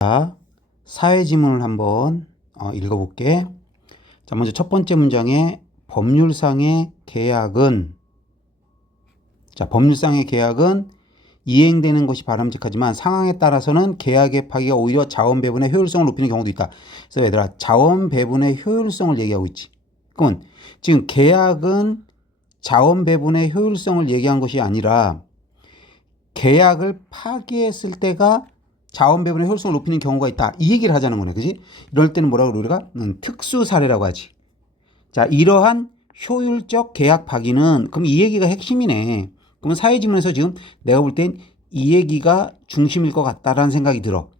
자, 사회 지문을 한번 읽어볼게. 자, 먼저 첫 번째 문장에 법률상의 계약은, 자, 법률상의 계약은 이행되는 것이 바람직하지만 상황에 따라서는 계약의 파기가 오히려 자원 배분의 효율성을 높이는 경우도 있다. 그래서 얘들아, 자원 배분의 효율성을 얘기하고 있지. 그러면 지금 계약은 자원 배분의 효율성을 얘기한 것이 아니라 계약을 파기했을 때가 자원 배분의 효율성을 높이는 경우가 있다. 이 얘기를 하자는 거네. 그지? 이럴 때는 뭐라고 그래, 우리가? 특수 사례라고 하지. 자, 이러한 효율적 계약 파기는, 그럼 이 얘기가 핵심이네. 그러면 사회지문에서 지금 내가 볼 땐 이 얘기가 중심일 것 같다라는 생각이 들어.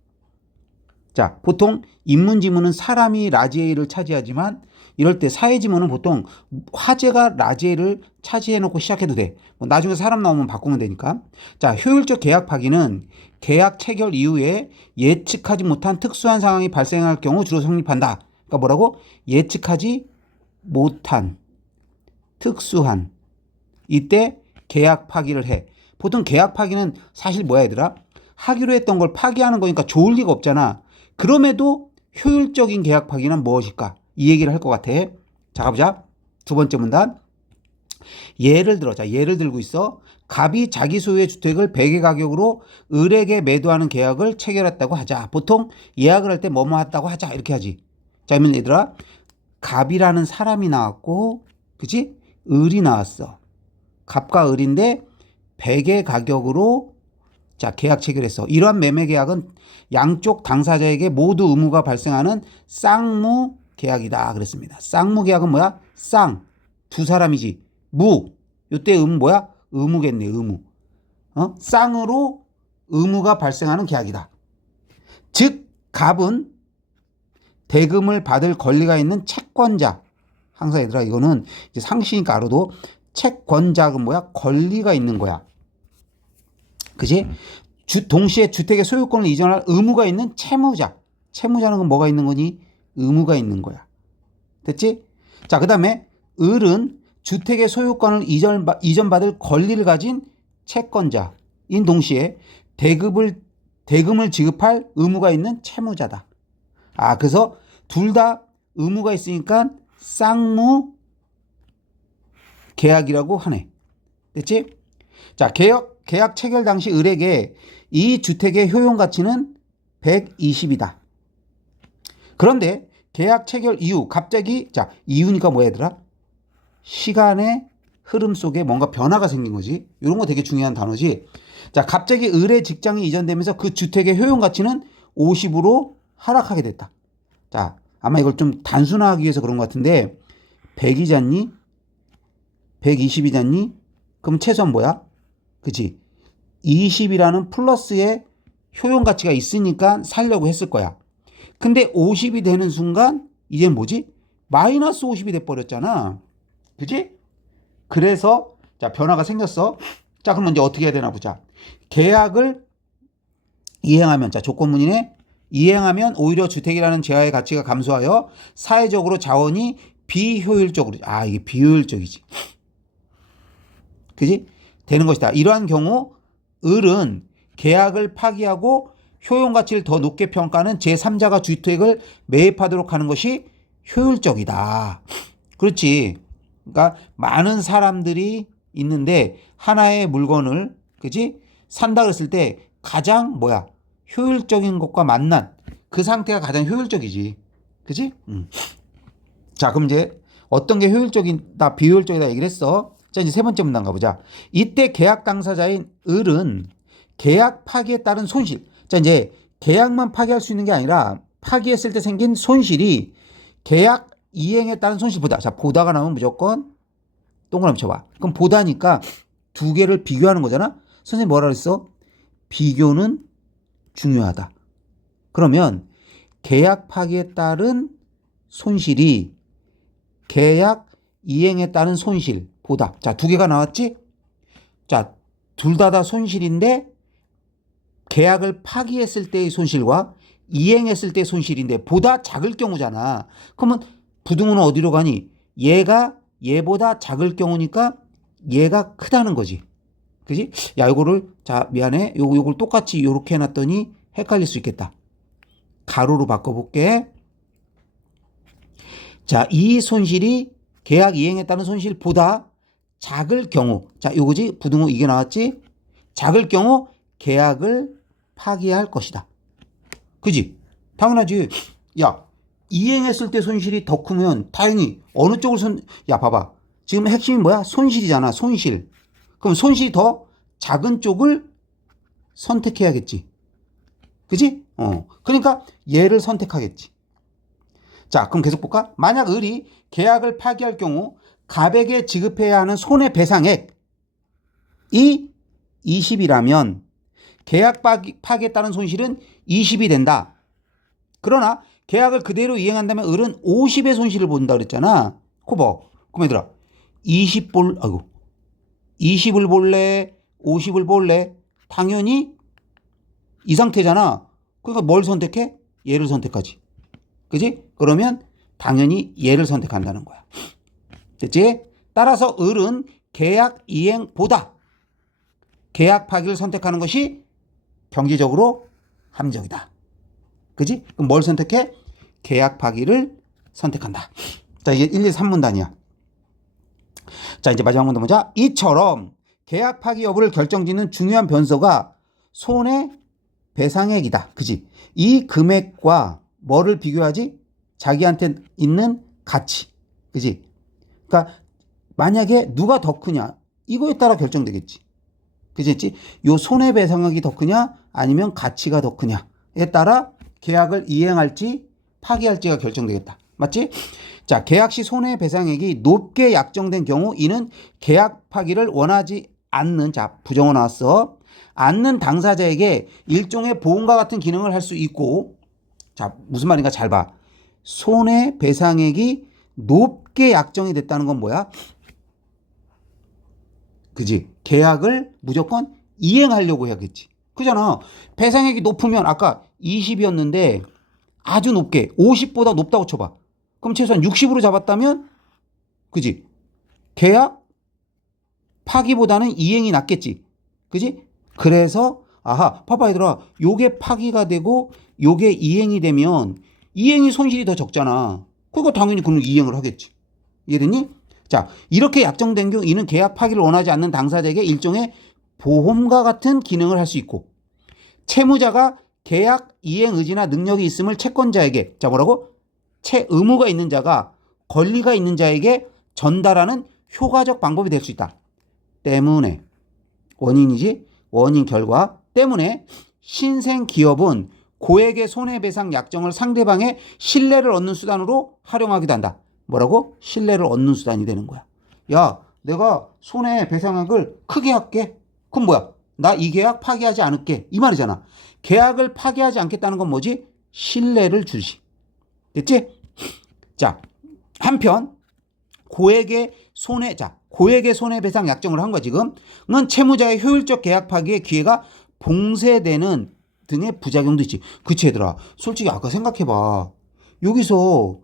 자, 보통 인문지문은 사람이 라지에이를 차지하지만 이럴 때 사회지문은 보통 화제가 라지에이를 차지해놓고 시작해도 돼. 뭐 나중에 사람 나오면 바꾸면 되니까. 자, 효율적 계약 파기는 계약 체결 이후에 예측하지 못한 특수한 상황이 발생할 경우 주로 성립한다. 그러니까 뭐라고? 예측하지 못한, 특수한. 이때 계약 파기를 해. 보통 계약 파기는 사실 뭐야 얘들아? 하기로 했던 걸 파기하는 거니까 좋을 리가 없잖아. 그럼에도 효율적인 계약 파기는 무엇일까? 이 얘기를 할 것 같아. 자, 가보자. 두 번째 문단. 예를 들어, 자, 예를 들고 있어. 갑이 자기 소유의 주택을 매개 가격으로 을에게 매도하는 계약을 체결했다고 하자. 보통 예약을 할 때 뭐뭐 했다고 하자. 이렇게 하지. 자, 그러면 얘들아, 갑이라는 사람이 나왔고, 그치? 을이 나왔어. 갑과 을인데 매개 가격으로 자, 계약 체결했어. 이러한 매매 계약은 양쪽 당사자에게 모두 의무가 발생하는 쌍무 계약이다. 그랬습니다. 쌍무 계약은 뭐야? 쌍. 두 사람이지. 무. 요때 뭐야? 의무겠네, 의무. 쌍으로 의무가 발생하는 계약이다. 즉, 갑은 대금을 받을 권리가 있는 채권자. 항상 얘들아, 이거는 이제 상식이니까 알아도 채권자는 뭐야? 권리가 있는 거야. 그지? 동시에 주택의 소유권을 이전할 의무가 있는 채무자. 채무자는 뭐가 있는 거니? 의무가 있는 거야. 됐지? 자, 그 다음에 을은 주택의 소유권을 이전받을 권리를 가진 채권자인 동시에 대금을 지급할 의무가 있는 채무자다. 아, 그래서 둘 다 의무가 있으니까 쌍무 계약이라고 하네. 됐지? 자, 계약 체결 당시 을에게 이 주택의 효용 가치는 120이다. 그런데 계약 체결 이후 갑자기, 자, 이유니까 뭐야 얘들아? 시간의 흐름 속에 뭔가 변화가 생긴 거지. 이런 거 되게 중요한 단어지. 자, 갑자기 을의 직장이 이전되면서 그 주택의 효용 가치는 50으로 하락하게 됐다. 자, 아마 이걸 좀 단순화하기 위해서 그런 것 같은데 100이잖니? 120이잖니? 그럼 최소한 뭐야? 그치? 20이라는 플러스의 효용 가치가 있으니까 살려고 했을 거야. 근데 50이 되는 순간 이제 뭐지? 마이너스 50이 돼버렸잖아. 그치? 그래서 자, 변화가 생겼어. 자, 그럼 이제 어떻게 해야 되나 보자. 계약을 이행하면, 자, 조건문이네. 이행하면 오히려 주택이라는 재화의 가치가 감소하여 사회적으로 자원이 비효율적으로, 아, 이게 비효율적이지. 그지? 되는 것이다. 이러한 경우 을은 계약을 파기하고 효용 가치를 더 높게 평가하는 제3자가 주택을 매입하도록 하는 것이 효율적이다. 그렇지. 그러니까 많은 사람들이 있는데 하나의 물건을, 그지? 산다 그랬을 때 가장 뭐야? 효율적인 것과 만난 그 상태가 가장 효율적이지. 그지? 자, 그럼 이제 어떤 게 효율적이다, 비효율적이다 얘기를 했어. 자, 이제 세 번째 문단 가보자. 이때 계약 당사자인 을은 계약 파기에 따른 손실. 자, 이제 계약만 파기할 수 있는 게 아니라 파기했을 때 생긴 손실이 계약 이행에 따른 손실보다. 자, 보다가 나오면 무조건 동그라미 쳐봐. 그럼 보다니까 두 개를 비교하는 거잖아. 선생님 뭐라 그랬어? 비교는 중요하다. 그러면 계약 파기에 따른 손실이 계약 이행에 따른 손실보다. 자, 두 개가 나왔지? 자, 둘 다 손실인데 계약을 파기했을 때의 손실과 이행했을 때의 손실인데 보다 작을 경우잖아. 그러면 부등호는 어디로 가니? 얘가 얘보다 작을 경우니까 얘가 크다는 거지. 그지? 야, 이거를, 자, 미안해. 요걸 똑같이 요렇게 해놨더니 헷갈릴 수 있겠다. 가로로 바꿔볼게. 자, 이 손실이 계약 이행에 따른 손실보다 작을 경우, 자, 요거지? 부등호 이게 나왔지? 작을 경우 계약을 파기할 것이다. 그지? 당연하지. 야, 이행했을 때 손실이 더 크면 당연히 어느 쪽을 야, 봐봐. 지금 핵심이 뭐야? 손실이잖아. 손실. 그럼 손실이 더 작은 쪽을 선택해야겠지. 그지? 그러니까 얘를 선택하겠지. 자, 그럼 계속 볼까? 만약 을이 계약을 파기할 경우 갑에게 지급해야 하는 손해배상액이 20이라면 계약 파기에 따른 손실은 20이 된다. 그러나 계약을 그대로 이행한다면 을은 50의 손실을 본다 그랬잖아. 그럼 얘들아 20을 볼래? 50을 볼래? 당연히 이 상태잖아. 그러니까 뭘 선택해? 얘를 선택하지. 그지? 그러면 당연히 얘를 선택한다는 거야. 됐지? 따라서 을은 계약 이행보다 계약 파기를 선택하는 것이 경제적으로 합리적이다. 그지? 그럼 뭘 선택해? 계약 파기를 선택한다. 자, 이게 1, 2, 3문단이야. 자, 이제 마지막 문단 보자. 이처럼 계약 파기 여부를 결정짓는 중요한 변수가 손해배상액이다. 그지? 이 금액과 뭐를 비교하지? 자기한테 있는 가치. 그지? 그러니까 만약에 누가 더 크냐? 이거에 따라 결정되겠지. 그지? 요 손해배상액이 더 크냐? 아니면 가치가 더 크냐에 따라 계약을 이행할지 파기할지가 결정되겠다. 맞지? 자, 계약 시 손해배상액이 높게 약정된 경우 이는 계약 파기를 원하지 않는, 자, 부정어 나왔어. 않는 당사자에게 일종의 보험과 같은 기능을 할 수 있고, 자, 무슨 말인가 잘 봐. 손해배상액이 높게 약정이 됐다는 건 뭐야? 그지? 계약을 무조건 이행하려고 해야겠지. 그잖아. 배상액이 높으면 아까 20이었는데 아주 높게 50보다 높다고 쳐봐. 그럼 최소한 60으로 잡았다면 그지? 계약 파기보다는 이행이 낫겠지. 그지? 그래서 봐봐 얘들아. 요게 파기가 되고 요게 이행이 되면 이행이 손실이 더 적잖아. 그거 당연히 그는 이행을 하겠지. 이해됐니? 자, 이렇게 약정된 경우 이는 계약 파기를 원하지 않는 당사자에게 일종의 보험과 같은 기능을 할 수 있고, 채무자가 계약 이행 의지나 능력이 있음을 채권자에게, 자, 뭐라고? 의무가 있는 자가 권리가 있는 자에게 전달하는 효과적 방법이 될 수 있다. 때문에 원인이지, 원인 결과 때문에 신생 기업은 고액의 손해배상 약정을 상대방의 신뢰를 얻는 수단으로 활용하기도 한다. 뭐라고? 신뢰를 얻는 수단이 되는 거야. 야, 내가 손해배상액을 크게 할게. 그럼 뭐야? 나 이 계약 파기하지 않을게. 이 말이잖아. 계약을 파기하지 않겠다는 건 뭐지? 신뢰를 주지. 됐지? 자, 한편 고액의 손해배상 약정을 한 거 지금. 은 채무자의 효율적 계약 파기의 기회가 봉쇄되는 등의 부작용도 있지. 그치 얘들아. 솔직히 아까 생각해봐. 여기서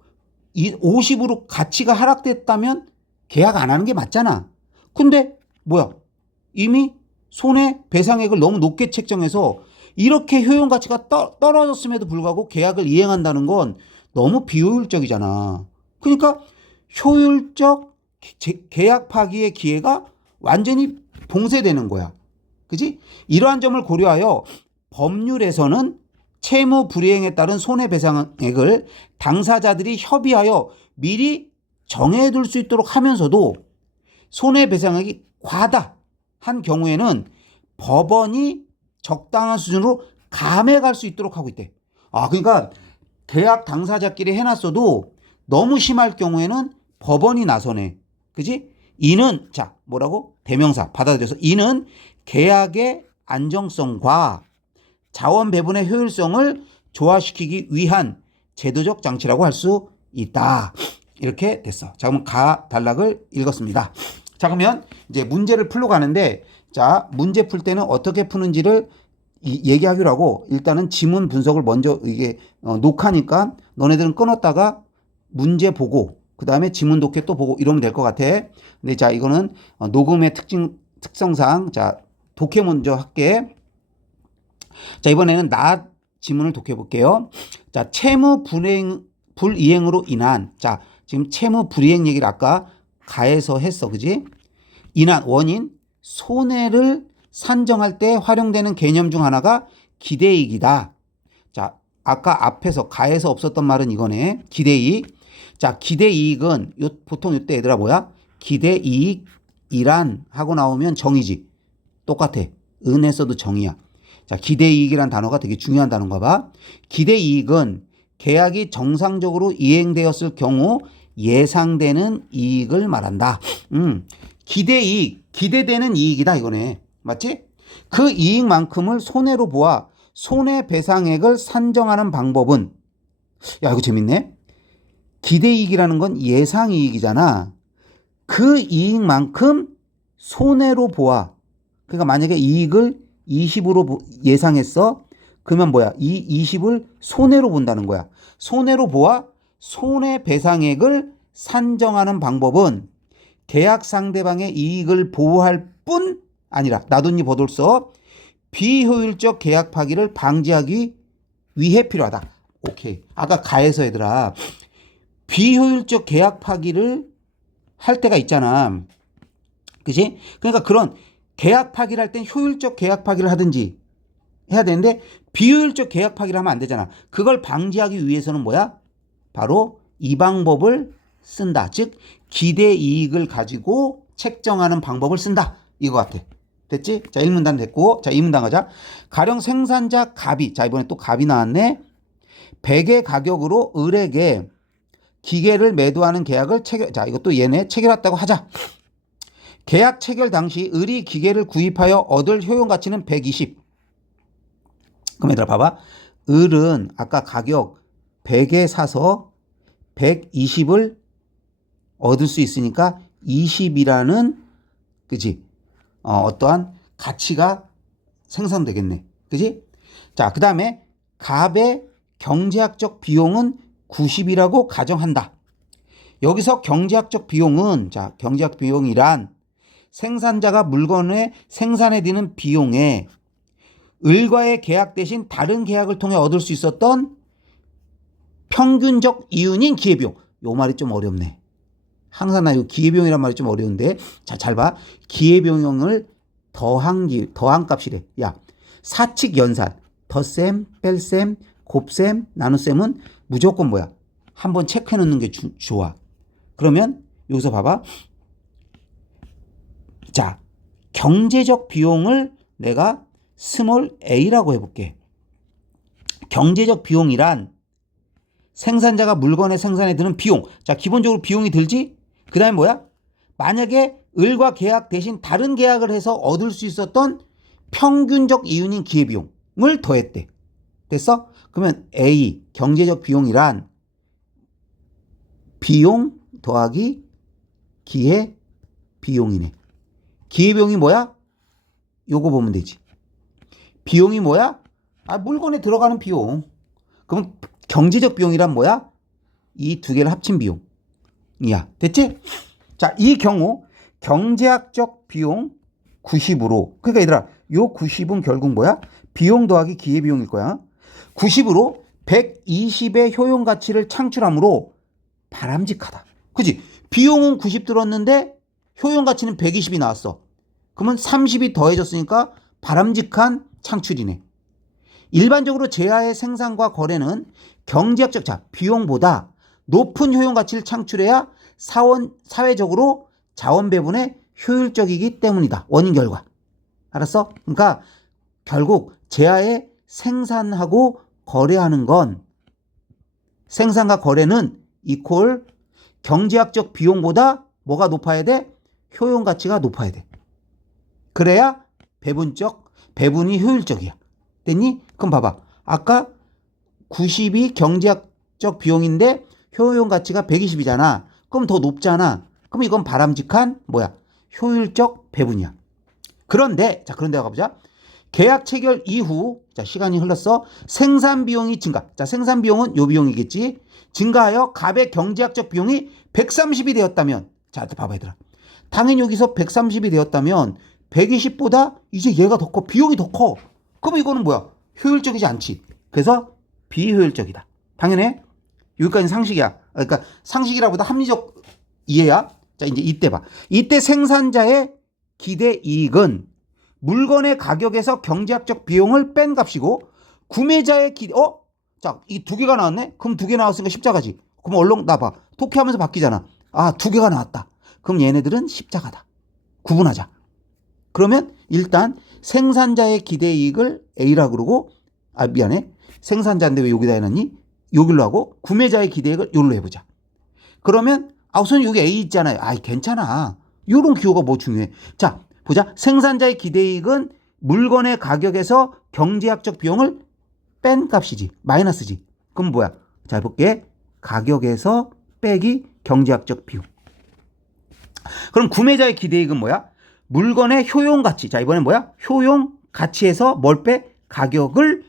이 50으로 가치가 하락됐다면 계약 안 하는 게 맞잖아. 근데 뭐야? 이미 손해배상액을 너무 높게 책정해서 이렇게 효용 가치가 떨어졌음에도 불구하고 계약을 이행한다는 건 너무 비효율적이잖아. 그러니까 효율적 계약 파기의 기회가 완전히 봉쇄되는 거야. 그지? 이러한 점을 고려하여 법률에서는 채무 불이행에 따른 손해배상액을 당사자들이 협의하여 미리 정해둘 수 있도록 하면서도 손해배상액이 과다한 경우에는 법원이 적당한 수준으로 감액할 수 있도록 하고 있대. 그러니까 계약 당사자끼리 해놨어도 너무 심할 경우에는 법원이 나서네. 그지? 이는, 자, 뭐라고? 대명사 받아들여서 이는 계약의 안정성과 자원 배분의 효율성을 조화시키기 위한 제도적 장치라고 할 수 있다. 이렇게 됐어. 자, 그럼 단락을 읽었습니다. 자, 그러면 이제 문제를 풀러 가는데, 자, 문제 풀 때는 어떻게 푸는지를 얘기하기로 하고, 일단은 지문 분석을 먼저 이게 녹화니까 너네들은 끊었다가 문제 보고, 그 다음에 지문 독해 또 보고 이러면 될 것 같아. 근데 자, 이거는 녹음의 특성상, 자, 독해 먼저 할게. 자, 이번에는 나 지문을 독해 볼게요. 자, 불이행으로 인한, 자, 지금 채무 불이행 얘기를 아까 가에서 했어. 그지? 인한 원인, 손해를 산정할 때 활용되는 개념 중 하나가 기대이익이다. 자, 아까 앞에서 가에서 없었던 말은 이거네. 기대이익. 자, 기대이익은 보통 이때 얘들아 뭐야? 기대이익이란 하고 나오면 정의지. 똑같아. 은에서도 정의야. 자, 기대이익이란 단어가 되게 중요한 단어인가 봐. 기대이익은 계약이 정상적으로 이행되었을 경우 예상되는 이익을 말한다. 기대이익, 기대되는 이익이다 이거네. 맞지? 그 이익만큼을 손해로 보아 손해배상액을 산정하는 방법은, 야 이거 재밌네. 기대이익이라는 건 예상이익이잖아. 그 이익만큼 손해로 보아. 그러니까 만약에 이익을 20으로 예상했어. 그러면 뭐야? 이 20을 손해로 본다는 거야. 손해로 보아 손해배상액을 산정하는 방법은 계약 상대방의 이익을 보호할 뿐 아니라 나돈니 버돌서 비효율적 계약 파기를 방지하기 위해 필요하다. 오케이. 아까 가에서 얘들아 비효율적 계약 파기를 할 때가 있잖아. 그치? 그러니까 그런 계약 파기를 할 땐 효율적 계약 파기를 하든지 해야 되는데 비효율적 계약 파기를 하면 안 되잖아. 그걸 방지하기 위해서는 뭐야? 바로 이 방법을 쓴다. 즉 기대 이익을 가지고 책정하는 방법을 쓴다. 이거 같아. 됐지? 자, 1문단 됐고, 자, 2문단 가자. 가령 생산자 갑이, 자, 이번에 또 갑이 나왔네. 100의 가격으로 을에게 기계를 매도하는 계약을 자, 이것도 얘네 체결했다고 하자. 계약 체결 당시 을이 기계를 구입하여 얻을 효용 가치는 120. 그럼 얘들아 봐봐. 을은 아까 가격 100에 사서 120을 얻을 수 있으니까 20이라는 그지? 어떠한 가치가 생성되겠네. 그지? 자, 그 다음에 갑의 경제학적 비용은 90이라고 가정한다. 여기서 경제학적 비용은, 자, 경제학 비용이란 생산자가 물건을 생산해 드는 비용에 을과의 계약 대신 다른 계약을 통해 얻을 수 있었던 평균적 이윤인 기회비용. 요 말이 좀 어렵네. 항상 나 이 기회비용이란 말이 좀 어려운데, 자, 잘 봐. 기회비용을 더한 값이래. 야, 사칙 연산, 덧셈, 뺄셈, 곱셈, 나눗셈은 무조건 뭐야? 한번 체크해 놓는 게 좋아. 그러면 여기서 봐봐. 자, 경제적 비용을 내가 스몰 a라고 해볼게. 경제적 비용이란 생산자가 물건의 생산에 드는 비용. 자, 기본적으로 비용이 들지? 그 다음에 뭐야? 만약에 을과 계약 대신 다른 계약을 해서 얻을 수 있었던 평균적 이윤인 기회비용을 더했대. 됐어? 그러면 A, 경제적 비용이란 비용 더하기 기회비용이네. 기회비용이 뭐야? 요거 보면 되지. 비용이 뭐야? 아, 물건에 들어가는 비용. 그럼 경제적 비용이란 뭐야? 이 두 개를 합친 비용이야. 됐지? 자, 이 경우 경제학적 비용 90으로, 그러니까 얘들아 요 90은 결국 뭐야? 비용 더하기 기회비용일 거야. 90으로 120의 효용 가치를 창출하므로 바람직하다. 그치? 비용은 90 들었는데 효용 가치는 120이 나왔어. 그러면 30이 더해졌으니까 바람직한 창출이네. 일반적으로 제야의 생산과 거래는 경제학적, 자, 비용보다 높은 효용 가치를 창출해야 사회적으로 자원 배분에 효율적이기 때문이다. 원인 결과. 알았어? 그러니까 결국 제야의 생산하고 거래하는 건, 생산과 거래는 이퀄 경제학적 비용보다 뭐가 높아야 돼? 효용 가치가 높아야 돼. 그래야 배분이 효율적이야. 됐니? 그럼 봐봐. 아까 90이 경제학적 비용인데 효용 가치가 120이잖아. 그럼 더 높잖아. 그럼 이건 바람직한 뭐야? 효율적 배분이야. 그런데 가보자. 계약 체결 이후, 자, 시간이 흘렀어. 생산 비용이 증가. 자, 생산 비용은 요 비용이겠지. 증가하여 갑의 경제학적 비용이 130이 되었다면, 자, 봐봐 얘들아. 당연히 여기서 130이 되었다면 120보다 이제 얘가 더 커. 비용이 더 커. 그럼 이거는 뭐야? 효율적이지 않지. 그래서 비효율적이다. 당연해. 여기까지는 상식이야. 그러니까 상식이라보다 합리적 이해야. 자, 이제 이때 봐. 이때 생산자의 기대 이익은 물건의 가격에서 경제학적 비용을 뺀 값이고 구매자의 기대, 자, 이 두 개가 나왔네? 그럼 두 개 나왔으니까 십자가지. 그럼 얼른 나봐. 독해하면서 바뀌잖아. 아, 두 개가 나왔다. 그럼 얘네들은 십자가다. 구분하자. 그러면 일단 생산자의 기대 이익을 A라고 그러고, 아, 미안해. 생산자인데 왜 여기다 해놨니? 여기로 하고 구매자의 기대 이익을 여기로 해보자. 그러면 우선 여기 A 있잖아요. 아이, 괜찮아. 요런 기호가 뭐 중요해. 자, 보자. 생산자의 기대 이익은 물건의 가격에서 경제학적 비용을 뺀 값이지. 마이너스지. 그럼 뭐야? 자, 해볼게. 가격에서 빼기 경제학적 비용. 그럼 구매자의 기대 이익은 뭐야? 물건의 효용 가치. 자, 이번엔 뭐야? 효용 가치에서 뭘 빼? 가격을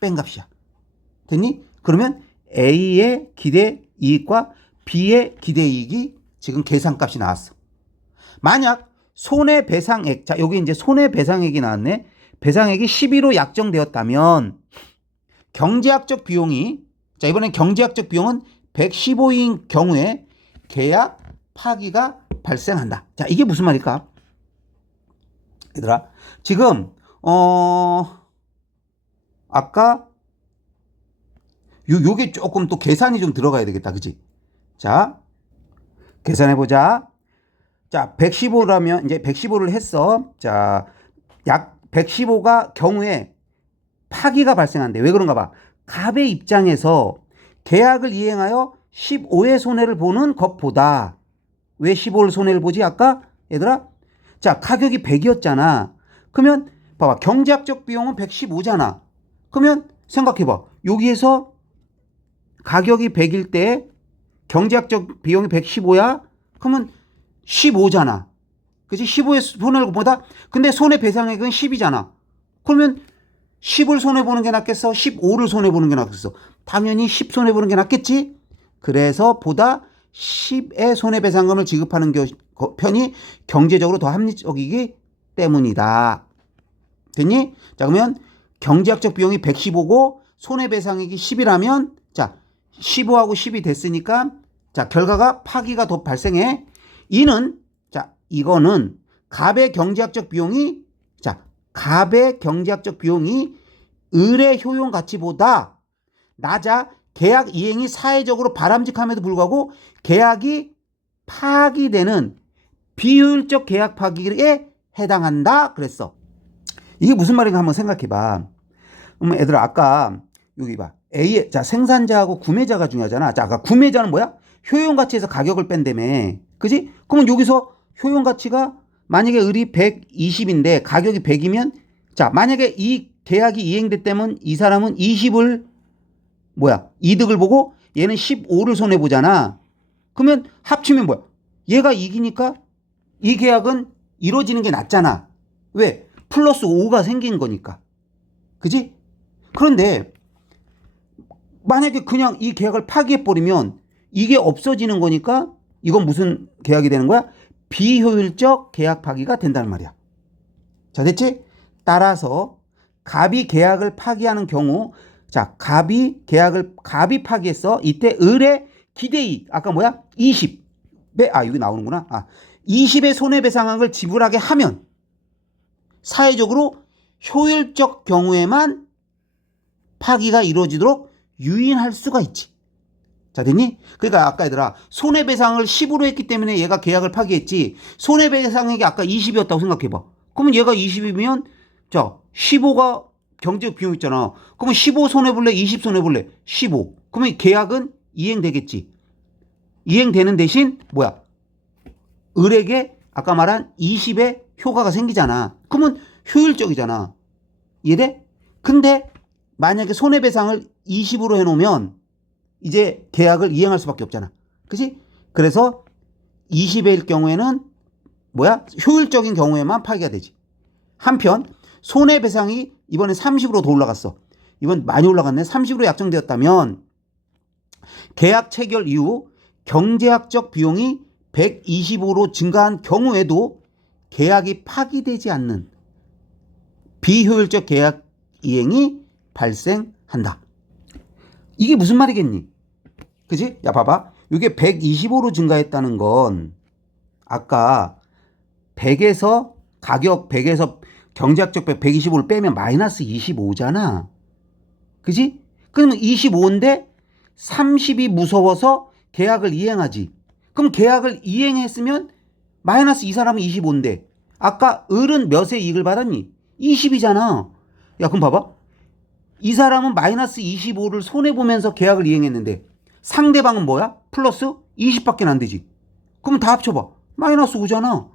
뺀 값이야. 됐니? 그러면 A의 기대 이익과 B의 기대 이익이 지금 계산값이 나왔어. 만약 손해배상액, 자, 여기 이제 손해배상액이 나왔네. 배상액이 11로 약정되었다면 경제학적 비용이, 자, 이번엔 경제학적 비용은 115인 경우에 계약 파기가 발생한다. 자, 이게 무슨 말일까? 얘들아, 지금 아까 요게 조금 또 계산이 좀 들어가야 되겠다. 그치? 자, 계산해보자. 자, 115라면 이제 115를 했어. 자, 약 115가 경우에 파기가 발생한대. 왜 그런가 봐. 갑의 입장에서 계약을 이행하여 15의 손해를 보는 것보다, 왜 15를 손해를 보지? 아까 얘들아, 자, 가격이 100이었잖아. 그러면 봐봐. 경제학적 비용은 115잖아. 그러면 생각해봐. 여기에서 가격이 100일 때 경제학적 비용이 115야? 그러면 15잖아. 그치? 15의 손해를 보다. 근데 손해배상액은 10이잖아. 그러면 10을 손해보는 게 낫겠어? 15를 손해보는 게 낫겠어? 당연히 10 손해보는 게 낫겠지? 그래서 보다 10의 손해배상금을 지급하는 편이 경제적으로 더 합리적이기 때문이다. 됐니? 자, 그러면 경제학적 비용이 115고 손해배상액이 10이라면, 자, 15하고 10이 됐으니까, 자, 결과가 파기가 더 발생해. 이는, 자, 이거는 갑의 경제학적 비용이, 자, 갑의 경제학적 비용이 을의 효용 가치보다 낮아 계약 이행이 사회적으로 바람직함에도 불구하고 계약이 파기되는 비효율적 계약 파기에 해당한다 그랬어. 이게 무슨 말인가 한번 생각해봐. 애들아, 아까 여기 봐. A, 자, 생산자하고 구매자가 중요하잖아. 자, 아까 구매자는 뭐야? 효용 가치에서 가격을 뺀다며. 그지? 그러면 여기서 효용 가치가 만약에 을이 120인데 가격이 100이면, 자, 만약에 이 계약이 이행됐다면 이 사람은 20을 뭐야? 이득을 보고 얘는 15를 손해보잖아. 그러면 합치면 뭐야? 얘가 이기니까 이 계약은 이루어지는 게 낫잖아. 왜? 플러스 5가 생긴 거니까. 그지? 그런데 만약에 그냥 이 계약을 파기해버리면 이게 없어지는 거니까 이건 무슨 계약이 되는 거야? 비효율적 계약 파기가 된다는 말이야. 자, 됐지? 따라서 갑이 계약을 파기하는 경우, 자, 갑이 파기했어. 이때 을의 기대이익, 아까 뭐야? 20배, 여기 나오는구나. 20의 손해배상액을 지불하게 하면 사회적으로 효율적 경우에만 파기가 이루어지도록 유인할 수가 있지. 자, 됐니? 그러니까 아까 얘들아, 손해배상을 10으로 했기 때문에 얘가 계약을 파기했지. 손해배상액이 아까 20이었다고 생각해봐. 그러면 얘가 20이면, 자, 15가 경제적 비용 있잖아. 그러면 15 손해볼래? 20 손해볼래? 15. 그러면 계약은 이행되겠지. 이행되는 대신 뭐야? 을에게 아까 말한 20의 효과가 생기잖아. 그러면 효율적이잖아. 이해돼? 근데 만약에 손해배상을 20으로 해놓으면 이제 계약을 이행할 수밖에 없잖아. 그치? 그래서 20일 경우에는 뭐야? 효율적인 경우에만 파기가 되지. 한편 손해배상이 이번에 30으로 더 올라갔어. 이번 많이 올라갔네. 30으로 약정되었다면 계약 체결 이후 경제학적 비용이 125로 증가한 경우에도 계약이 파기되지 않는 비효율적 계약 이행이 발생한다. 이게 무슨 말이겠니? 그지? 야, 봐봐. 이게 125로 증가했다는 건 아까 100에서 가격 100에서 경제학적 125를 빼면 마이너스 25잖아. 그지? 그러면 25인데 30이 무서워서 계약을 이행하지. 그럼 계약을 이행했으면 마이너스 이 사람은 25인데 아까 을은 몇의 이익을 받았니? 20이잖아. 야, 그럼 봐봐. 이 사람은 마이너스 25를 손해보면서 계약을 이행했는데 상대방은 뭐야? 플러스 20밖에 안 되지. 그럼 다 합쳐봐. 마이너스 5잖아.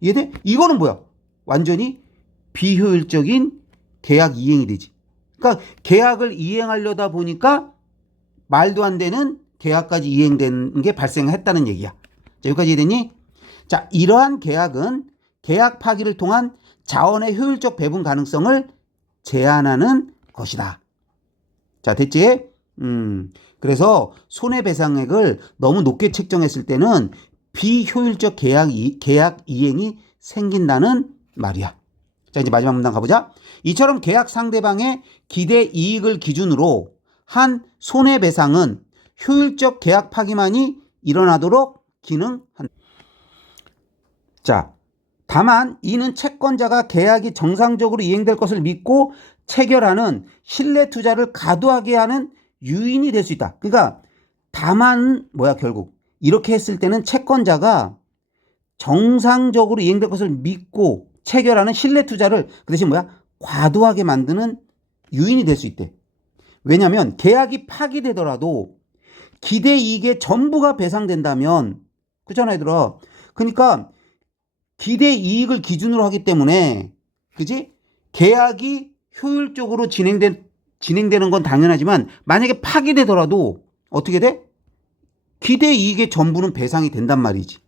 이해돼? 이거는 뭐야? 완전히 비효율적인 계약 이행이 되지. 그러니까 계약을 이행하려다 보니까 말도 안 되는 계약까지 이행된 게 발생했다는 얘기야. 자, 여기까지 이해됐니? 자, 이러한 계약은 계약 파기를 통한 자원의 효율적 배분 가능성을 제한하는 것이다. 자, 됐지? 그래서 손해배상액을 너무 높게 책정했을 때는 비효율적 계약 이행이 생긴다는 말이야. 자, 이제 마지막 문단 가보자. 이처럼 계약 상대방의 기대 이익을 기준으로 한 손해배상은 효율적 계약 파기만이 일어나도록 기능한다. 자, 다만 이는 채권자가 계약이 정상적으로 이행될 것을 믿고 체결하는 신뢰 투자를 과도하게 하는 유인이 될 수 있다. 그러니까 다만 뭐야, 결국 이렇게 했을 때는 채권자가 정상적으로 이행될 것을 믿고 체결하는 신뢰 투자를 그 대신 뭐야, 과도하게 만드는 유인이 될 수 있대. 왜냐하면 계약이 파기되더라도 기대 이익의 전부가 배상된다면, 그렇잖아 얘들아. 그러니까 기대 이익을 기준으로 하기 때문에, 그지? 계약이 효율적으로 진행되는 건 당연하지만 만약에 파기되더라도 어떻게 돼? 기대 이익의 전부는 배상이 된단 말이지.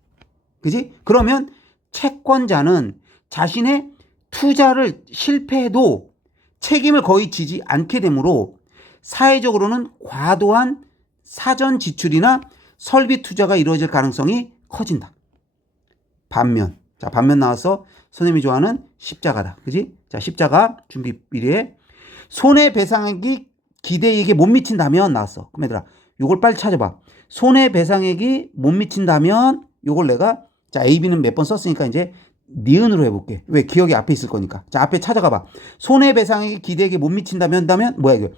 그지? 그러면 채권자는 자신의 투자를 실패해도 책임을 거의 지지 않게 되므로 사회적으로는 과도한 사전 지출이나 설비 투자가 이루어질 가능성이 커진다. 반면, 자, 반면 나와서 선생님이 좋아하는 십자가다. 그지? 자, 십자가 준비 미리에 손해배상액이 기대이익에 못 미친다면 나왔어. 그럼 얘들아, 요걸 빨리 찾아봐. 손해배상액이 못 미친다면 요걸 내가, 자, A, B는 몇 번 썼으니까 이제 니은으로 해볼게. 왜? 기억이 앞에 있을 거니까. 자, 앞에 찾아가봐. 손해배상액이 기대이익에 못 미친다면 뭐야 이거?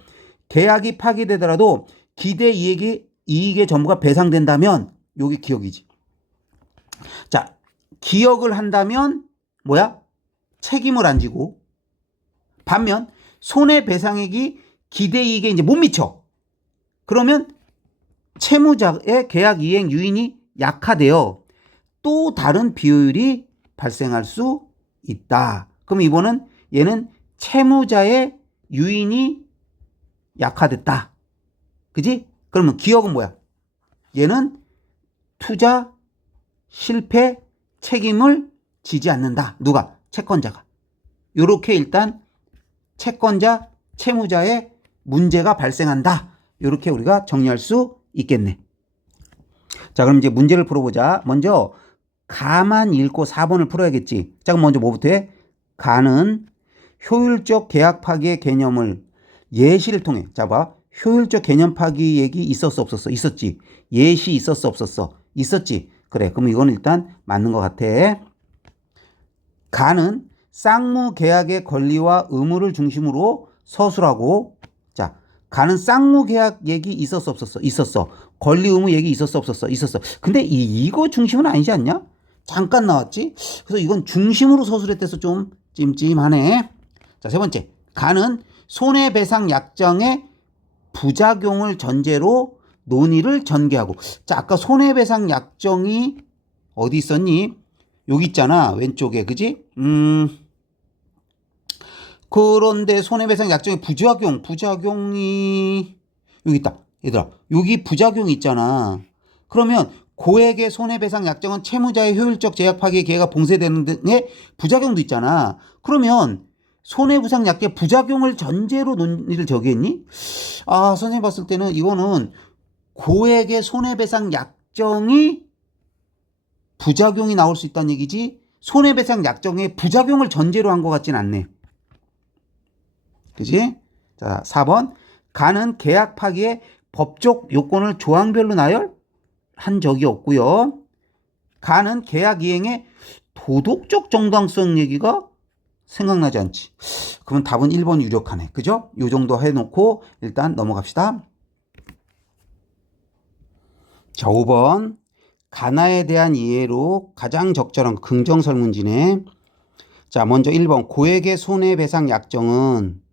계약이 파기되더라도 기대 이익의 전부가 배상된다면 요게 기억이지. 자, 기억을 한다면 뭐야? 책임을 안 지고, 반면 손해배상액이 기대이익에 이제 못 미쳐. 그러면 채무자의 계약 이행 유인이 약화되어 또 다른 비효율이 발생할 수 있다. 그럼 이번은 얘는 채무자의 유인이 약화됐다. 그지? 그러면 기억은 뭐야? 얘는 투자 실패 책임을 지지 않는다. 누가? 채권자가. 요렇게 일단 채권자, 채무자의 문제가 발생한다. 요렇게 우리가 정리할 수 있겠네. 자, 그럼 이제 문제를 풀어보자. 먼저 가만 읽고 4번을 풀어야겠지. 자, 그럼 먼저 뭐부터 해? 가는 효율적 계약 파기의 개념을 예시를 통해. 자, 봐. 효율적 개념 파기 얘기 있었어 없었어? 있었지. 예시 있었어 없었어? 있었지. 그래, 그럼 이건 일단 맞는 것 같아. 가는 쌍무 계약의 권리와 의무를 중심으로 서술하고, 자, 가는 쌍무 계약 얘기 있었어 없었어? 있었어. 권리 의무 얘기 있었어 없었어? 있었어. 근데 이거 중심은 아니지 않냐? 잠깐 나왔지. 그래서 이건 중심으로 서술했대서 좀 찜찜하네. 자, 세 번째, 가는 손해배상 약정의 부작용을 전제로 논의를 전개하고. 자, 아까 손해배상 약정이 어디 있었니? 여기 있잖아, 왼쪽에. 그지? 그런데 손해배상 약정의 부작용이 여기 있다. 얘들아, 여기 부작용이 있잖아. 그러면 고액의 손해배상 약정은 채무자의 효율적 제약 파기의 기회가 봉쇄되는 등의 부작용도 있잖아. 그러면 손해배상 약정의 부작용을 전제로 논의를 저기 했니? 아, 선생님 봤을 때는 이거는 고액의 손해배상 약정이 부작용이 나올 수 있다는 얘기지, 손해배상 약정의 부작용을 전제로 한 것 같진 않네. 그지? 자, 4번. 가는 계약 파기의 법적 요건을 조항별로 나열한 적이 없고요. 가는 계약 이행의 도덕적 정당성 얘기가 생각나지 않지. 그러면 답은 1번 유력하네. 그죠? 요 정도 해놓고 일단 넘어갑시다. 자, 5번. 가나에 대한 이해로 가장 적절한 긍정 설문지네. 자, 먼저 1번. 고액의 손해배상 약정은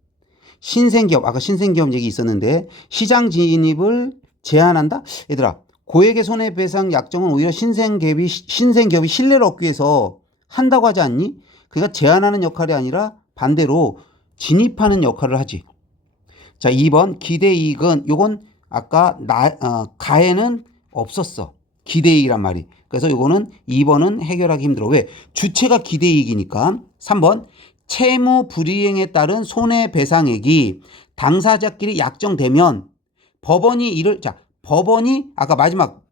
신생기업, 아까 신생기업 얘기 있었는데, 시장 진입을 제한한다? 얘들아, 고액의 손해배상 약정은 오히려 신생기업이 신뢰를 얻기 위해서 한다고 하지 않니? 그러니까 제한하는 역할이 아니라 반대로 진입하는 역할을 하지. 자, 2번. 기대이익은, 요건 아까 가에는 없었어. 기대이익이란 말이. 그래서 요거는 2번은 해결하기 힘들어. 왜? 주체가 기대이익이니까. 3번. 채무 불이행에 따른 손해배상액이 당사자끼리 약정되면 법원이 아까 마지막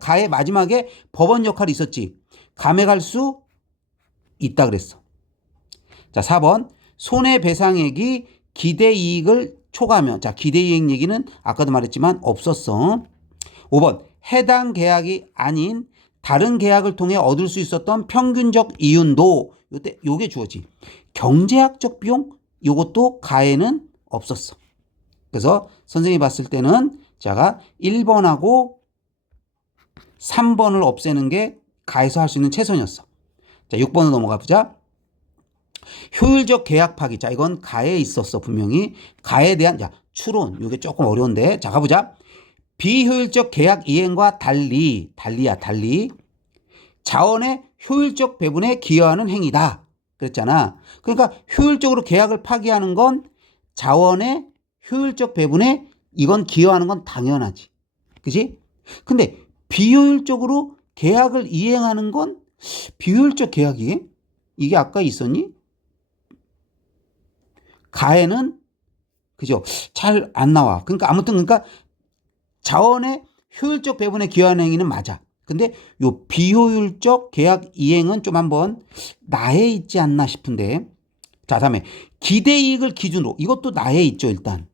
가의 마지막에 법원 역할이 있었지. 감액할 수 있다 그랬어. 자, 4번. 손해배상액이 기대이익을 초과하면, 자, 기대이익 얘기는 아까도 말했지만 없었어. 5번. 해당 계약이 아닌 다른 계약을 통해 얻을 수 있었던 평균적 이윤도, 요게 주어지. 경제학적 비용, 요것도 가에는 없었어. 그래서 선생님이 봤을 때는 자가 1번하고 3번을 없애는 게 가에서 할 수 있는 최선이었어. 자, 6번으로 넘어가 보자. 효율적 계약 파기. 자, 이건 가에 있었어, 분명히. 가에 대한, 자, 추론. 요게 조금 어려운데. 자, 가보자. 비효율적 계약 이행과 달리 자원의 효율적 배분에 기여하는 행위다. 그랬잖아. 그러니까 효율적으로 계약을 파기하는 건 자원의 효율적 배분에 이건 기여하는 건 당연하지. 그지? 근데 비효율적으로 계약을 이행하는 건 비효율적 계약 이행? 이게 아까 있었니? 가에는 그죠? 잘 안 나와. 그러니까 아무튼 자원의 효율적 배분에 기여하는 행위는 맞아. 근데 요 비효율적 계약 이행은 좀 한번 나에 있지 않나 싶은데. 자, 다음에 기대이익을 기준으로. 이것도 나에 있죠, 일단.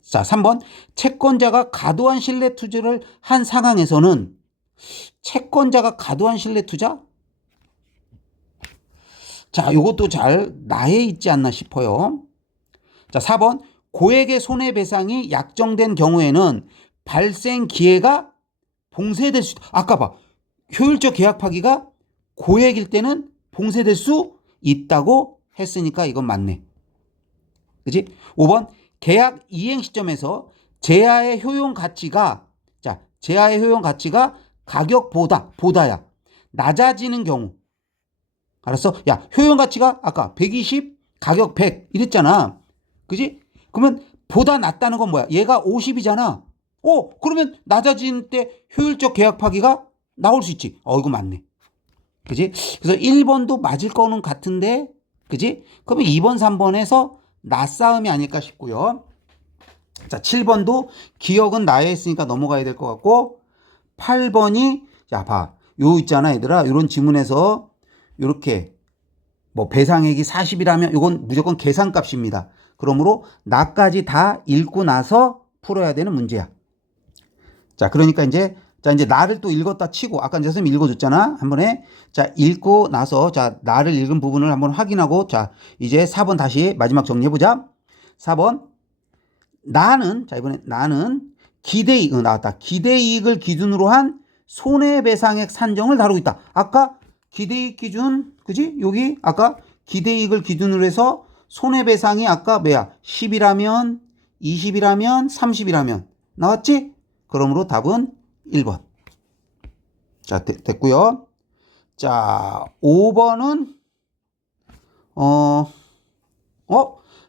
자, 3번. 채권자가 과도한 신뢰 투자를 한 상황에서는 채권자가 과도한 신뢰 투자? 자, 요것도 잘 나에 있지 않나 싶어요. 자, 4번. 고액의 손해배상이 약정된 경우에는 발생 기회가 봉쇄될 수 있다. 아까 봐. 효율적 계약 파기가 고액일 때는 봉쇄될 수 있다고 했으니까 이건 맞네. 그치? 5번. 계약 이행 시점에서 제야의 효용 가치가 가격보다야 낮아지는 경우. 알았어? 야, 효용 가치가 아까 120, 가격 100 이랬잖아. 그지? 그러면 보다 낮다는 건 뭐야? 얘가 50이잖아. 그러면 낮아진 때 효율적 계약 파기가 나올 수 있지. 이거 맞네. 그지? 그래서 1번도 맞을 거는 같은데, 그지? 그러면 2번, 3번에서 낮싸움이 아닐까 싶고요. 자, 7번도 기억은 나에 있으니까 넘어가야 될 것 같고, 8번이, 자, 봐. 요 있잖아, 얘들아. 요런 지문에서 요렇게 뭐 배상액이 40이라면 이건 무조건 계산값입니다. 그러므로 나까지 다 읽고 나서 풀어야 되는 문제야. 자, 그러니까 이제 나를 또 읽었다 치고, 아까 이제 선생님이 읽어줬잖아. 한 번에. 자, 읽고 나서, 자, 나를 읽은 부분을 한번 확인하고, 자, 이제 4번 다시 마지막 정리해보자. 4번. 이번에 나는 나왔다. 기대이익을 기준으로 한 손해배상액 산정을 다루고 있다. 아까 기대이익 기준, 그지? 여기 아까 기대이익을 기준으로 해서 손해배상이 아까 뭐야? 10이라면, 20이라면, 30이라면. 나왔지? 그러므로 답은 1번. 자, 됐고요. 자, 5번은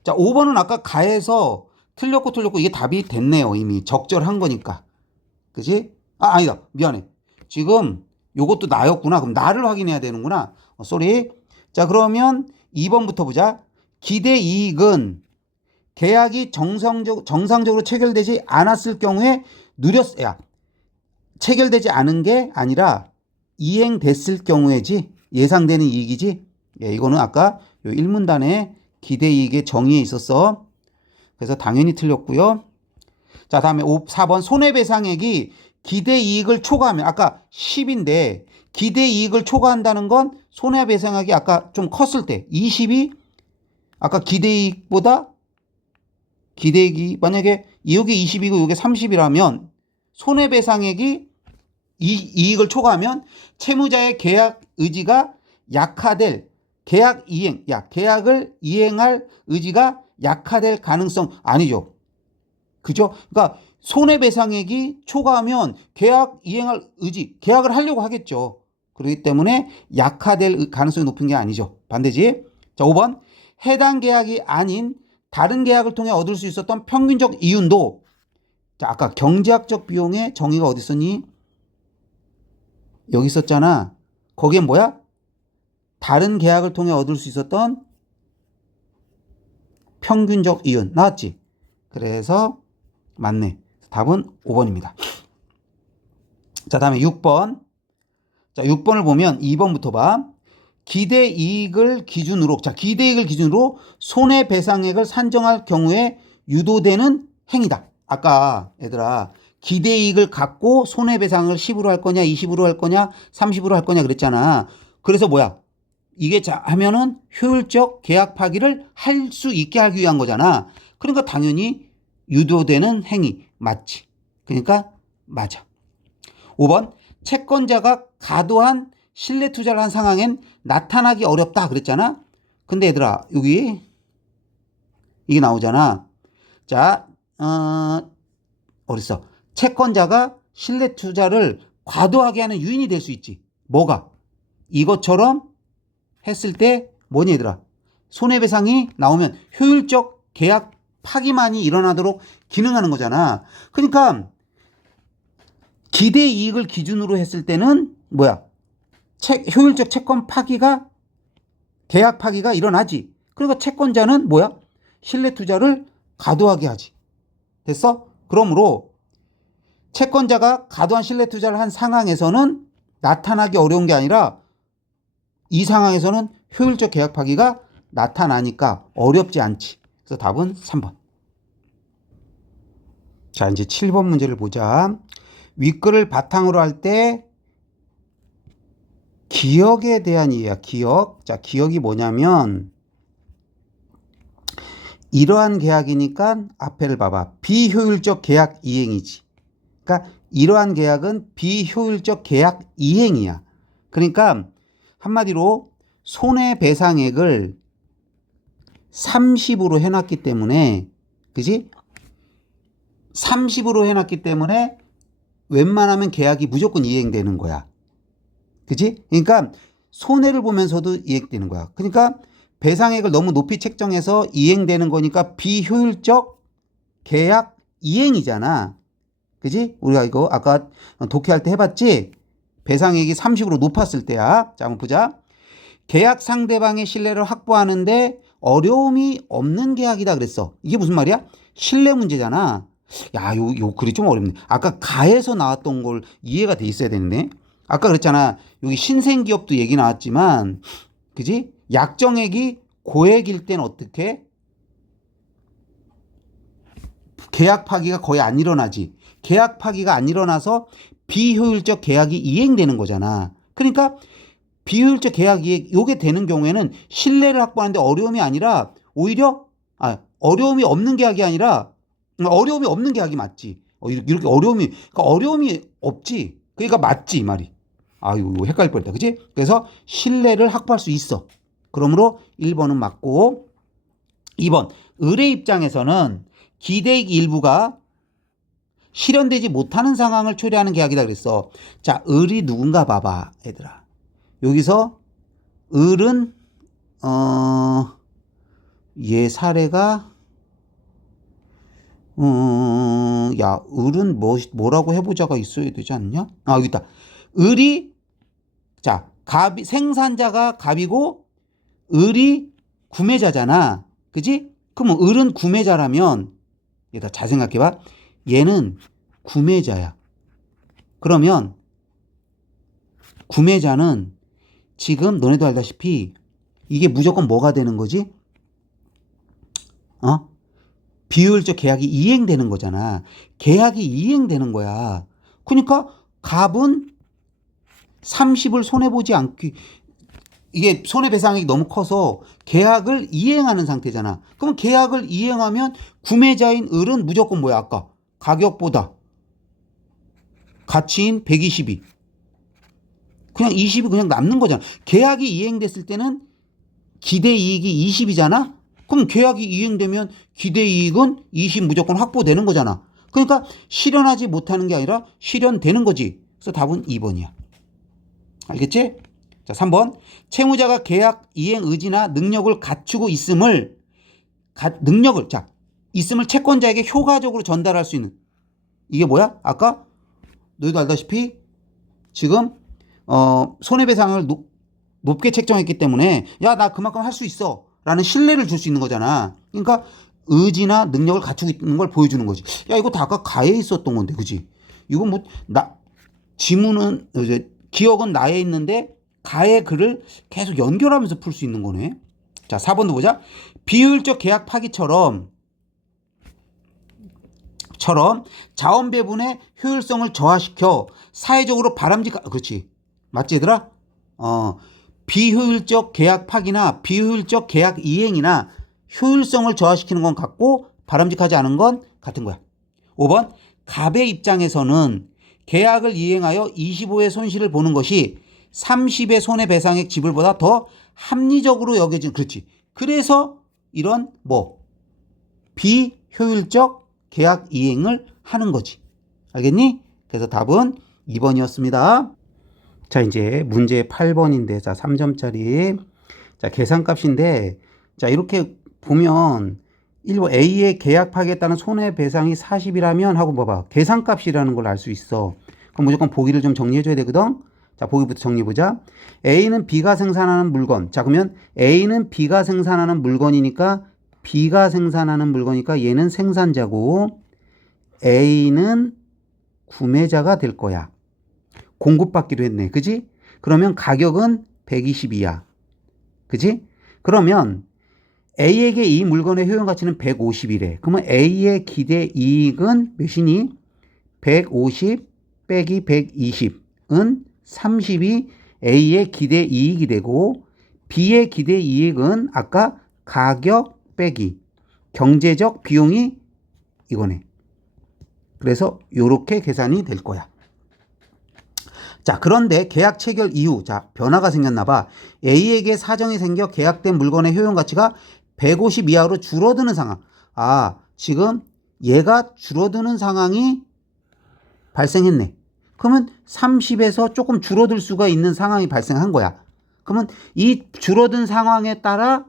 자, 5번은 아까 가에서 틀렸고 이게 답이 됐네요. 이미 적절한 거니까. 그지? 아니다. 미안해. 지금 요것도 나였구나. 그럼 나를 확인해야 되는구나. 쏘리. 자, 그러면 2번부터 보자. 기대이익은 계약이 정상적으로 체결되지 않았을 경우에 체결되지 않은 게 아니라 이행됐을 경우에지 예상되는 이익이지. 예, 이거는 아까 요 1문단에 기대이익의 정의에 있었어. 그래서 당연히 틀렸고요. 자, 다음에 4번 손해배상액이 기대이익을 초과하면 아까 10인데 기대이익을 초과한다는 건 손해배상액이 아까 좀 컸을 때 20이 아까 기대이익이 만약에 여기 20이고 여기 30이라면 손해배상액이 이익을 초과하면 채무자의 계약 의지가 약화될 계약을 이행할 의지가 약화될 가능성 아니죠. 그죠? 그러니까 손해배상액이 초과하면 계약 이행할 의지, 계약을 하려고 하겠죠. 그렇기 때문에 약화될 가능성이 높은 게 아니죠. 반대지. 자, 5번. 해당 계약이 아닌 다른 계약을 통해 얻을 수 있었던 평균적 이윤도, 자, 아까 경제학적 비용의 정의가 어디 있었니? 여기 있었잖아. 거기엔 뭐야? 다른 계약을 통해 얻을 수 있었던 평균적 이윤 나왔지? 그래서 맞네. 답은 5번입니다. 자, 다음에 6번. 자, 6번을 보면 2번부터 봐. 기대이익을 기준으로 손해배상액을 산정할 경우에 유도되는 행위다. 아까 얘들아 기대이익을 갖고 손해배상을 10으로 할 거냐 20으로 할 거냐 30으로 할 거냐 그랬잖아. 그래서 뭐야? 이게 하면은 효율적 계약 파기를 할 수 있게 하기 위한 거잖아. 그러니까 당연히 유도되는 행위 맞지. 그러니까 맞아. 5번. 채권자가 과도한 신뢰 투자를 한 상황엔 나타나기 어렵다 그랬잖아. 근데 얘들아 여기 이게 나오잖아. 자, 어딨어? 채권자가 신뢰 투자를 과도하게 하는 요인이 될 수 있지. 뭐가? 이것처럼 했을 때 뭐니 얘들아? 손해배상이 나오면 효율적 계약 파기만이 일어나도록 기능하는 거잖아. 그러니까 기대이익을 기준으로 했을 때는 뭐야? 효율적 채권 파기가 계약 파기가 일어나지. 그러니까 채권자는 뭐야? 신뢰 투자를 과도하게 하지. 됐어? 그러므로 채권자가 과도한 신뢰 투자를 한 상황에서는 나타나기 어려운 게 아니라 이 상황에서는 효율적 계약 파기가 나타나니까 어렵지 않지. 그래서 답은 3번. 자, 이제 7번 문제를 보자. 윗글을 바탕으로 할 때 기억에 대한 이해야. 기억. 자, 기억이 뭐냐면 이러한 계약이니까 앞에를 봐봐. 비효율적 계약 이행이지. 그러니까 이러한 계약은 비효율적 계약 이행이야. 그러니까 한마디로 손해배상액을 30으로 해놨기 때문에, 그지? 30으로 해놨기 때문에 웬만하면 계약이 무조건 이행되는 거야. 그지? 그러니까 손해를 보면서도 이행되는 거야. 그러니까 배상액을 너무 높이 책정해서 이행되는 거니까 비효율적 계약 이행이잖아. 그지? 우리가 이거 아까 독해할 때 해봤지? 배상액이 30으로 높았을 때야. 자, 한번 보자. 계약 상대방의 신뢰를 확보하는데 어려움이 없는 계약이다 그랬어. 이게 무슨 말이야? 신뢰 문제잖아. 야, 요 글이 좀 어렵네. 아까 가에서 나왔던 걸 이해가 돼 있어야 되는데. 아까 그랬잖아. 여기 신생기업도 얘기 나왔지만, 그지? 약정액이 고액일 땐 어떻게? 계약 파기가 거의 안 일어나지. 계약 파기가 안 일어나서 비효율적 계약이 이행되는 거잖아. 그러니까 비효율적 계약 이행, 요게 되는 경우에는 신뢰를 확보하는데 어려움이 아니라 오히려, 어려움이 없는 계약이 아니라, 어려움이 없는 계약이 맞지. 이렇게 그러니까 어려움이 없지. 그러니까 맞지, 이 말이. 이거 헷갈릴 뻔했다. 그치? 그래서 신뢰를 확보할 수 있어. 그러므로 1번은 맞고, 2번. 을의 입장에서는 기대이익 일부가 실현되지 못하는 상황을 초래하는 계약이다 그랬어. 자, 을이 누군가 봐봐, 얘들아. 여기서 을은 얘 사례가 야, 을은 뭐라고 해보자가 있어야 되지 않냐? 여기 있다. 을이, 자, 생산자가 갑이고 을이 구매자잖아. 그지? 그럼 을은 구매자라면, 얘들아 잘 생각해봐. 얘는 구매자야. 그러면 구매자는 지금 너네도 알다시피 이게 무조건 뭐가 되는 거지? 비효율적 계약이 이행되는 거잖아. 계약이 이행되는 거야. 그러니까 갑은 30을 손해보지 않기, 이게 손해배상액이 너무 커서 계약을 이행하는 상태잖아. 그럼 계약을 이행하면 구매자인 을은 무조건 뭐야? 아까 가격보다 가치인 120이 그냥 20이 그냥 남는 거잖아. 계약이 이행됐을 때는 기대이익이 20이잖아. 그럼 계약이 이행되면 기대이익은 20 무조건 확보되는 거잖아. 그러니까 실현하지 못하는 게 아니라 실현되는 거지. 그래서 답은 2번이야. 알겠지? 자, 3번. 채무자가 계약 이행 의지나 능력을 갖추고 있음을 채권자에게 효과적으로 전달할 수 있는, 이게 뭐야? 아까 너희도 알다시피 지금 손해배상을 높게 책정했기 때문에 야, 나 그만큼 할 수 있어 라는 신뢰를 줄 수 있는 거잖아. 그러니까 의지나 능력을 갖추고 있는 걸 보여주는 거지. 야, 이거 다 아까 가에 있었던 건데, 그지? 이거 뭐 지문은 이제 기억은 나에 있는데 가의 글을 계속 연결하면서 풀 수 있는 거네. 자, 4번도 보자. 비효율적 계약 파기처럼 자원 배분의 효율성을 저하시켜 사회적으로 그렇지. 맞지, 얘들아? 비효율적 계약 파기나 비효율적 계약 이행이나 효율성을 저하시키는 건 같고 바람직하지 않은 건 같은 거야. 5번. 갑의 입장에서는 계약을 이행하여 25의 손실을 보는 것이 30의 손해배상액 지불보다 더 합리적으로 여겨진, 그렇지. 그래서 이런 비효율적 계약 이행을 하는 거지. 알겠니? 그래서 답은 2번이었습니다. 자, 이제 문제 8번인데, 자, 3점짜리. 자, 계산값인데, 자, 이렇게 보면 1번 A의 계약 파기에 따른 손해배상이 40이라면 하고 봐봐. 계산값이라는 걸 알 수 있어. 그럼 무조건 보기를 좀 정리해줘야 되거든. 자, 보기부터 정리해보자. A는 B가 생산하는 물건. 자, 그러면 A는 B가 생산하는 물건이니까 얘는 생산자고 A는 구매자가 될 거야. 공급받기로 했네. 그지? 그러면 가격은 120이야. 그지? 그러면 A에게 이 물건의 효용 가치는 150이래. 그러면 A의 기대 이익은 몇이니? 150 빼기 120은 30이 A의 기대 이익이 되고, B의 기대 이익은 아까 가격 빼기 경제적 비용이 이거네. 그래서 이렇게 계산이 될 거야. 자, 그런데 계약 체결 이후, 자, 변화가 생겼나 봐. A에게 사정이 생겨 계약된 물건의 효용 가치가 150 이하로 줄어드는 상황. 아, 지금 얘가 줄어드는 상황이 발생했네. 그러면 30에서 조금 줄어들 수가 있는 상황이 발생한 거야. 그러면 이 줄어든 상황에 따라,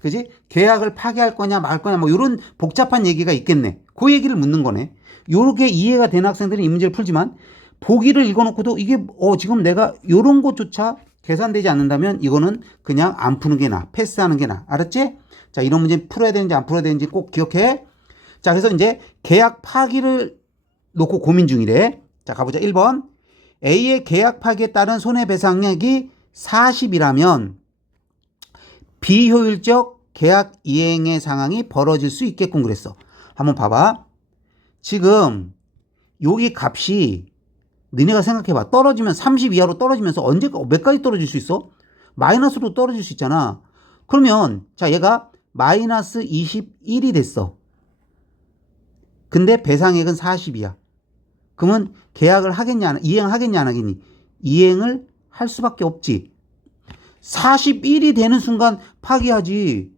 그지? 계약을 파기할 거냐 말 거냐 뭐 이런 복잡한 얘기가 있겠네. 그 얘기를 묻는 거네. 요렇게 이해가 되는 학생들은 이 문제를 풀지만 보기를 읽어놓고도 이게 지금 내가 요런 것조차 계산되지 않는다면 이거는 그냥 안 푸는 게 나아. 패스하는 게 나아. 알았지? 자, 이런 문제 풀어야 되는지 안 풀어야 되는지 꼭 기억해. 자, 그래서 이제 계약 파기를 놓고 고민 중이래. 자, 가보자. 1번. A의 계약 파기에 따른 손해배상액이 40이라면 비효율적 계약 이행의 상황이 벌어질 수 있겠군 그랬어. 한번 봐봐. 지금 여기 값이 너네가 생각해봐. 떨어지면 30 이하로 떨어지면서 몇까지 떨어질 수 있어? 마이너스로 떨어질 수 있잖아. 그러면 자, 얘가 마이너스 21이 됐어. 근데 배상액은 40이야. 그러면 계약을 하겠냐, 이행하겠냐 안 하겠니? 이행을 할 수밖에 없지. 41이 되는 순간 파기하지.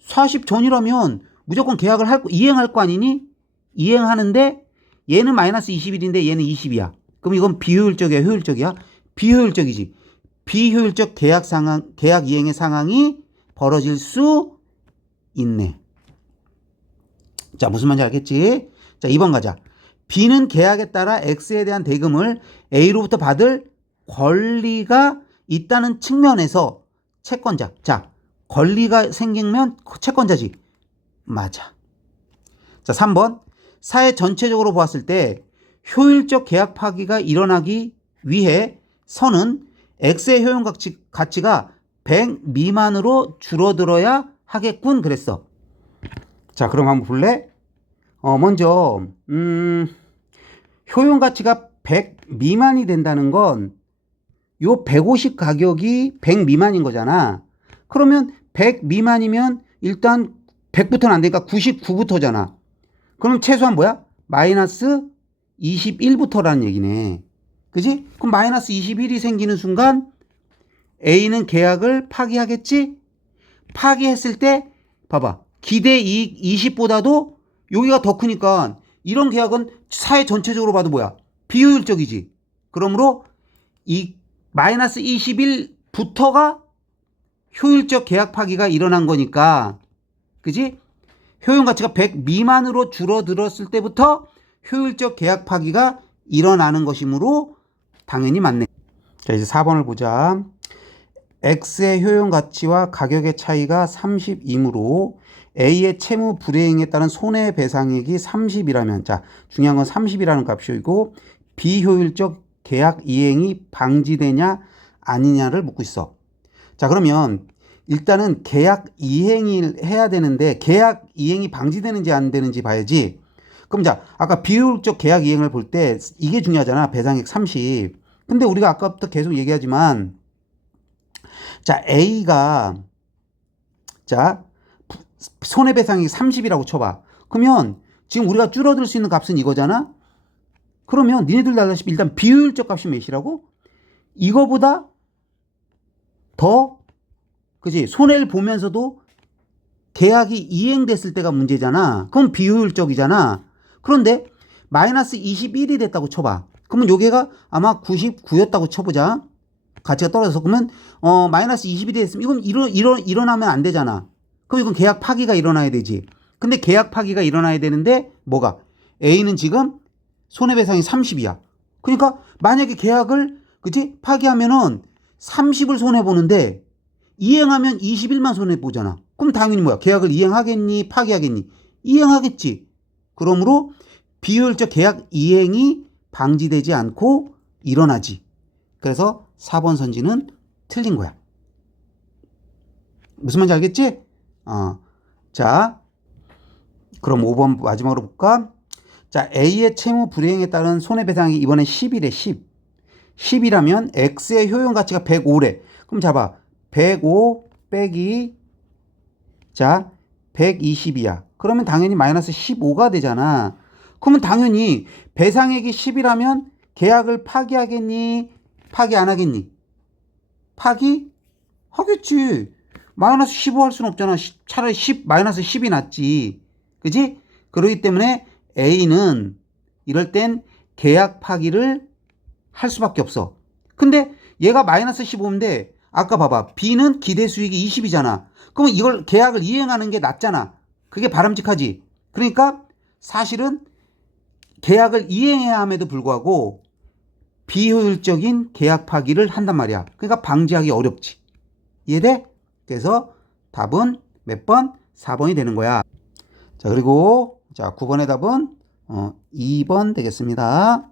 40 전이라면 무조건 이행할 거 아니니? 이행하는데 얘는 마이너스 21인데 얘는 20이야. 그럼 이건 비효율적이야, 효율적이야? 비효율적이지. 비효율적 계약 이행의 상황이 벌어질 수 있네. 자, 무슨 말인지 알겠지? 자, 2번 가자. B는 계약에 따라 X에 대한 대금을 A로부터 받을 권리가 있다는 측면에서 채권자. 자, 권리가 생기면 채권자지. 맞아. 자, 3번. 사회 전체적으로 보았을 때 효율적 계약 파기가 일어나기 위해 선은 X의 효용 가치가 100 미만으로 줄어들어야 하겠군 그랬어. 자, 그럼 한번 볼래? 먼저 효용 가치가 100 미만이 된다는 건 요 150 가격이 100 미만인 거잖아. 그러면 100 미만이면 일단 100부터는 안 되니까 99부터잖아. 그럼 최소한 뭐야? 마이너스 21부터라는 얘기네. 그지? 그럼 마이너스 21이 생기는 순간 A는 계약을 파기하겠지? 파기했을 때 봐봐. 기대 이익 20보다도 여기가 더 크니까 이런 계약은 사회 전체적으로 봐도 뭐야? 비효율적이지. 그러므로 이 마이너스 21부터가 효율적 계약 파기가 일어난 거니까, 그지? 효용 가치가 100 미만으로 줄어들었을 때부터 효율적 계약 파기가 일어나는 것이므로 당연히 맞네. 자, 이제 4번을 보자. X의 효용 가치와 가격의 차이가 30이므로 A의 채무 불이행에 따른 손해배상액이 30이라면, 자, 중요한 건 30이라는 값이고, 비효율적 계약 이행이 방지되냐 아니냐를 묻고 있어. 자, 그러면 일단은 계약 이행을 해야 되는데 계약 이행이 방지되는지 안 되는지 봐야지. 그럼 자, 아까 비효율적 계약 이행을 볼 때 이게 중요하잖아. 배상액 30. 근데 우리가 아까부터 계속 얘기하지만, 자, A가, 자, 손해배상액이 30이라고 쳐봐. 그러면 지금 우리가 줄어들 수 있는 값은 이거잖아. 그러면 니네들도 알다시피 일단 비효율적 값이 몇이라고? 이거보다 더, 그지? 손해를 보면서도 계약이 이행됐을 때가 문제잖아. 그럼 비효율적이잖아. 그런데 마이너스 21이 됐다고 쳐봐. 그러면 요게가 아마 99였다고 쳐보자. 가치가 떨어져서. 그러면 마이너스 21이 됐으면 이건 일어나면 안 되잖아. 그럼 이건 계약 파기가 일어나야 되지. 근데 계약 파기가 일어나야 되는데 뭐가? A는 지금 손해배상이 30이야. 그러니까 만약에 계약을, 그치? 파기하면은 30을 손해보는데 이행하면 21만 손해보잖아. 그럼 당연히 뭐야? 계약을 이행하겠니? 파기하겠니? 이행하겠지. 그러므로 비효율적 계약 이행이 방지되지 않고 일어나지. 그래서 4번 선지는 틀린 거야. 무슨 말인지 알겠지? 자, 그럼 5번 마지막으로 볼까? 자, A의 채무 불이행에 따른 손해배상이 이번엔 10이래, 10. 10이라면 X의 효용 가치가 105래. 그럼 잡아. 105 빼기, 자, 120이야. 그러면 당연히 마이너스 15가 되잖아. 그러면 당연히 배상액이 10이라면 계약을 파기하겠니? 파기 안 하겠니? 파기? 하겠지. 마이너스 15 할 수는 없잖아. 차라리 10, 마이너스 10이 낫지. 그지? 그렇기 때문에 A는 이럴 땐 계약 파기를 할 수밖에 없어. 근데 얘가 마이너스 15인데 아까 봐봐. B는 기대 수익이 20이잖아. 그러면 이걸 계약을 이행하는 게 낫잖아. 그게 바람직하지. 그러니까 사실은 계약을 이행해야 함에도 불구하고 비효율적인 계약 파기를 한단 말이야. 그러니까 방지하기 어렵지. 이해돼? 그래서 답은 몇 번? 4번이 되는 거야. 자, 그리고 자, 9번의 답은 2번 되겠습니다.